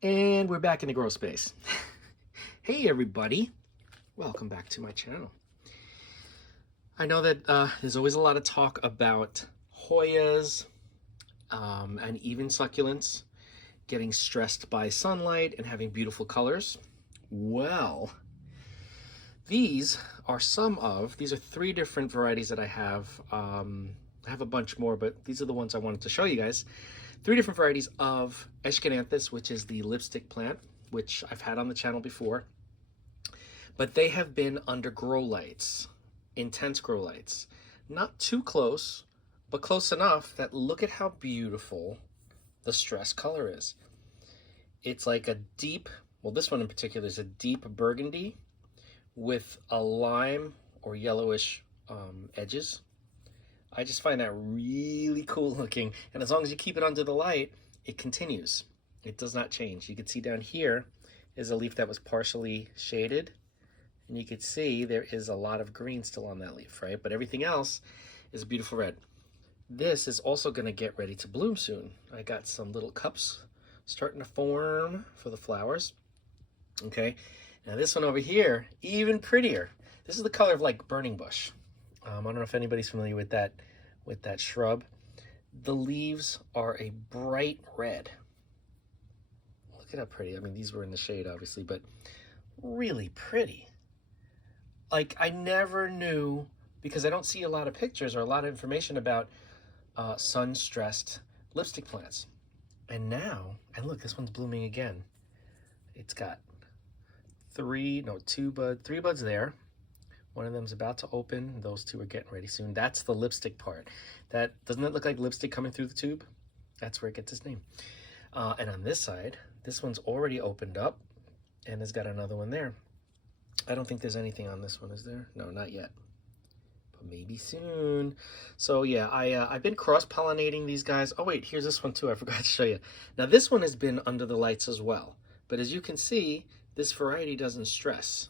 And we're back in the grow space. Hey everybody, welcome back to my channel. I know that there's always a lot of talk about Hoyas and even succulents getting stressed by sunlight and having beautiful colors. Well, these are these are three different varieties that I have. I have a bunch more, but these are the ones I wanted to show you guys. Three different varieties of Aeschynanthus, which is the lipstick plant, which I've had on the channel before. But they have been under grow lights, intense grow lights. Not too close, but close enough that look at how beautiful the stress color is. It's like a deep, well, this one in particular is a deep burgundy with a lime or yellowish edges. I just find that really cool looking. And as long as you keep it under the light, it continues. It does not change. You can see down here is a leaf that was partially shaded. And you can see there is a lot of green still on that leaf, right? But everything else is a beautiful red. This is also going to get ready to bloom soon. I got some little cups starting to form for the flowers. Okay, now this one over here, even prettier. This is the color of like burning bush. I don't know if anybody's familiar with that shrub. The leaves are a bright red. Look at how pretty. I mean, these were in the shade, obviously, but really pretty. Like, I never knew, because I don't see a lot of pictures or a lot of information about sun-stressed lipstick plants. And now, and look, this one's blooming again. It's got three buds there. One of them's about to open. Those two are getting ready soon. That's the lipstick part. Doesn't it look like lipstick coming through the tube? That's where it gets its name. And on this side, this one's already opened up and has got another one there. I don't think there's anything on this one, is there? No, not yet. But maybe soon. So yeah, I've been cross-pollinating these guys. Oh wait, here's this one too. I forgot to show you. Now this one has been under the lights as well. But as you can see, this variety doesn't stress.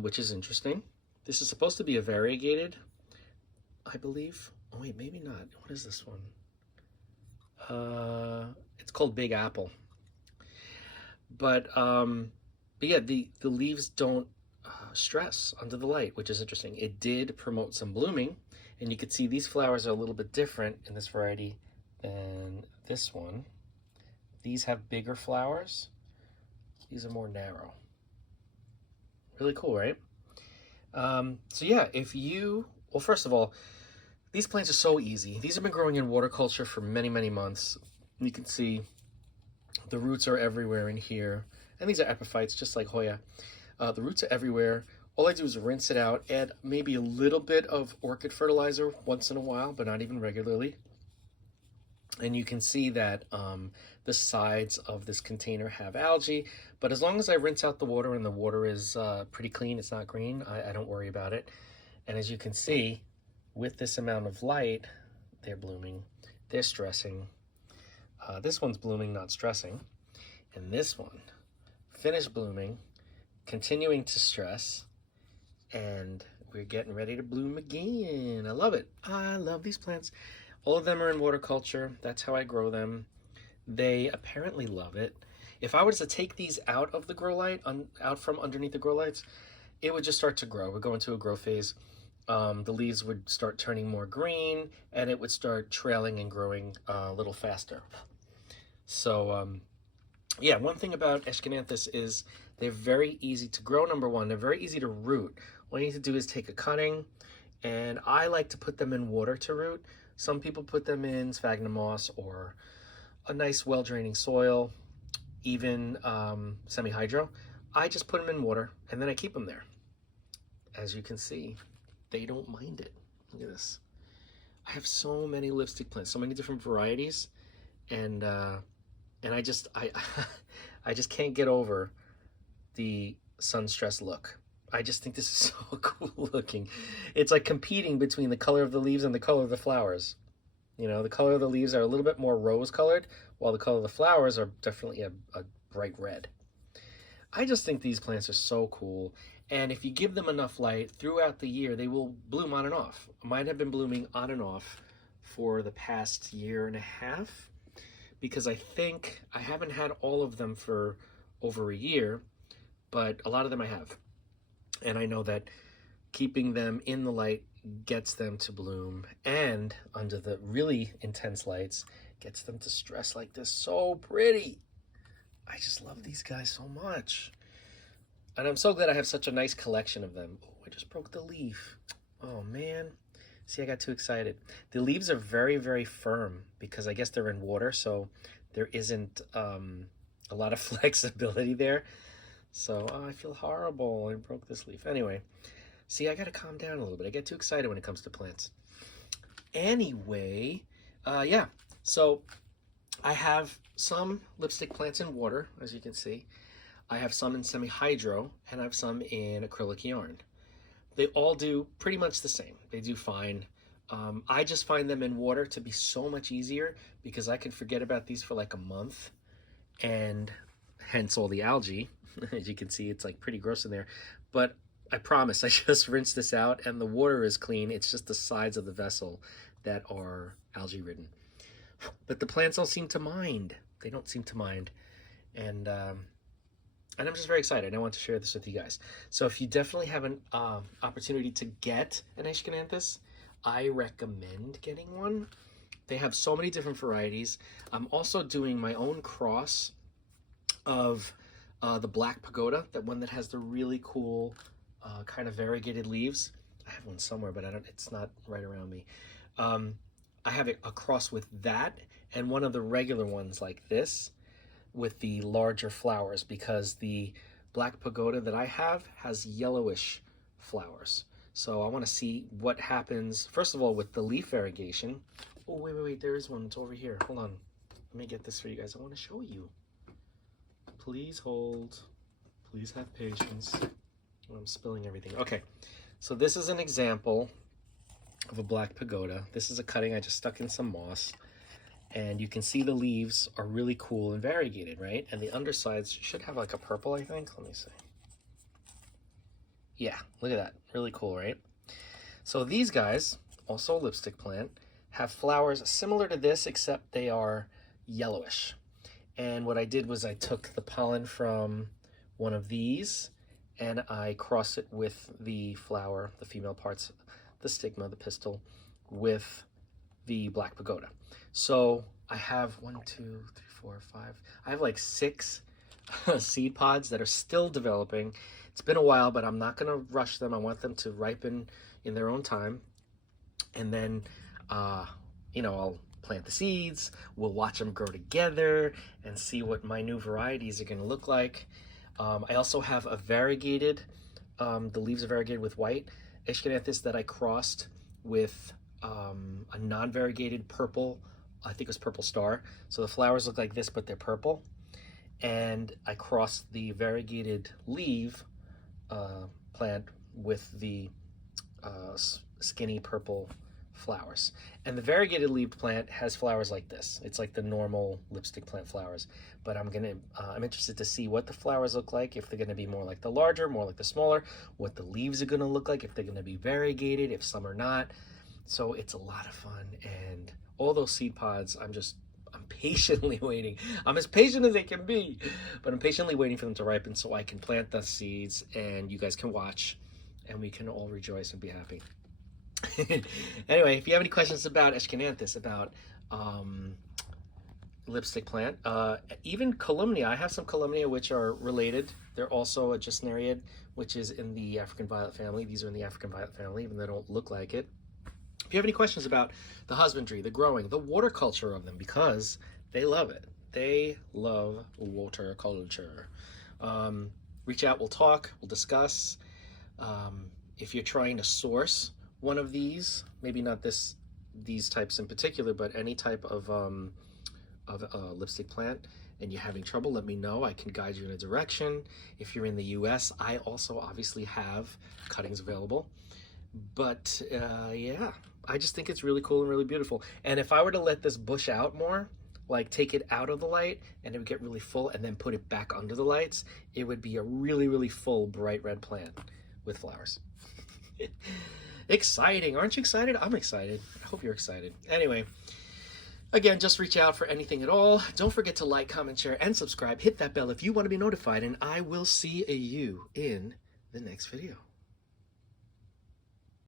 Which is interesting. This is supposed to be a variegated, I believe. Oh wait, maybe not. What is this one? It's called Big Apple. But yeah, the leaves don't stress under the light, which is interesting. It did promote some blooming, and you can see these flowers are a little bit different in this variety than this one. These have bigger flowers. These are more narrow. Really cool, right? So yeah, well, first of all, these plants are so easy. These have been growing in water culture for many, many months. You can see the roots are everywhere in here. And these are epiphytes, just like Hoya. The roots are everywhere. All I do is rinse it out, add maybe a little bit of orchid fertilizer once in a while, but not even regularly. And you can see that the sides of this container have algae, but as long as I rinse out the water and the water is pretty clean, it's not green, I don't worry about it. And as you can see, with this amount of light, they're blooming, they're stressing. This one's blooming, not stressing. And this one, finished blooming, continuing to stress, and we're getting ready to bloom again. I love it. I love these plants. All of them are in water culture. That's how I grow them. They apparently love it. If I was to take these out of the grow light, out from underneath the grow lights, it would just start to grow. We'd go into a grow phase. The leaves would start turning more green, and it would start trailing and growing a little faster. So, yeah, one thing about Aeschynanthus is they're very easy to grow, number one. They're very easy to root. All you need to do is take a cutting, and I like to put them in water to root. Some people put them in sphagnum moss or a nice well-draining soil, even semi-hydro. I just put them in water and then I keep them there. As you can see, they don't mind it. Look at this. I have so many lipstick plants, so many different varieties, and I just can't get over the sun-stressed look. I just think this is so cool looking. It's like competing between the color of the leaves and the color of the flowers. You know, the color of the leaves are a little bit more rose colored, while the color of the flowers are definitely a bright red. I just think these plants are so cool. And if you give them enough light throughout the year, they will bloom on and off. Mine have been blooming on and off for the past year and a half. because I think I haven't had all of them for over a year, but a lot of them I have. And I know that keeping them in the light gets them to bloom, and under the really intense lights gets them to stress like this. So pretty. I just love these guys so much. And I'm so glad I have such a nice collection of them. Oh, I just broke the leaf. Oh man. See, I got too excited. The leaves are very, very firm because I guess they're in water, so there isn't a lot of flexibility there. So, oh, I feel horrible. I broke this leaf. Anyway, see, I got to calm down a little bit. I get too excited when it comes to plants. Anyway, yeah. So I have some lipstick plants in water, as you can see. I have some in semi-hydro, and I have some in acrylic yarn. They all do pretty much the same. They do fine. I just find them in water to be so much easier because I can forget about these for like a month, and hence all the algae. As you can see, it's like pretty gross in there. But I promise, I just rinsed this out and the water is clean. It's just the sides of the vessel that are algae ridden. But the plants don't seem to mind. They don't seem to mind. And I'm just very excited. I want to share this with you guys. So if you definitely have an opportunity to get an Aeschynanthus, I recommend getting one. They have so many different varieties. I'm also doing my own cross of the Black Pagoda, that one that has the really cool kind of variegated leaves. I have one somewhere, but it's not right around me. I have a cross with that and one of the regular ones like this with the larger flowers, because the Black Pagoda that I have has yellowish flowers. So I want to see what happens, first of all, with the leaf variegation. Oh, wait, there is one. It's over here. Hold on. Let me get this for you guys. I want to show you. Please hold. Please have patience. I'm spilling everything. Okay, so this is an example of a Black Pagoda. This is a cutting I just stuck in some moss. And you can see the leaves are really cool and variegated, right? And the undersides should have like a purple, I think. Let me see. Yeah, look at that. Really cool, right? So these guys, also a lipstick plant, have flowers similar to this, except they are yellowish. And what I did was I took the pollen from one of these and I crossed it with the flower, the female parts, the stigma, the pistil, with the Black Pagoda. So I have 1, 2, 3, 4, 5. I have like 6 seed pods that are still developing. It's been a while, but I'm not going to rush them. I want them to ripen in their own time. And then, you know, I'll plant the seeds. We'll watch them grow together and see what my new varieties are going to look like. I also have a variegated, the leaves are variegated with white, Aeschynanthus that I crossed with a non-variegated purple, I think it was Purple Star. So the flowers look like this, but they're purple. And I crossed the variegated leaf plant with the skinny purple flowers. And the variegated leaved plant has flowers like this. It's like the normal lipstick plant flowers. But I'm interested to see what the flowers look like, if they're gonna be more like the larger, more like the smaller, what the leaves are gonna look like, if they're gonna be variegated, if some are not. So it's a lot of fun, and all those seed pods, I'm patiently waiting. I'm as patient as they can be, but I'm patiently waiting for them to ripen so I can plant the seeds and you guys can watch and we can all rejoice and be happy. Anyway, if you have any questions about Aeschynanthus, about lipstick plant, even Columnia, I have some Columnia which are related. They're also a Gesneriid, which is in the African violet family. These are in the African violet family, even though they don't look like it. If you have any questions about the husbandry, the growing, the water culture of them, because they love it. They love water culture. Reach out, we'll talk, we'll discuss. If you're trying to source one of these, maybe not these types in particular, but any type of lipstick plant, and you're having trouble, let me know. I can guide you in a direction. If you're in the US, I also obviously have cuttings available. But yeah, I just think it's really cool and really beautiful. And if I were to let this bush out more, like take it out of the light and it would get really full and then put it back under the lights, it would be a really, really full bright red plant with flowers. Exciting. Aren't you excited? I'm excited. I hope you're excited. Anyway, Again, just reach out for anything at all. Don't forget to like, comment, share, and subscribe. Hit that bell if you want to be notified, and I will see you in the next video.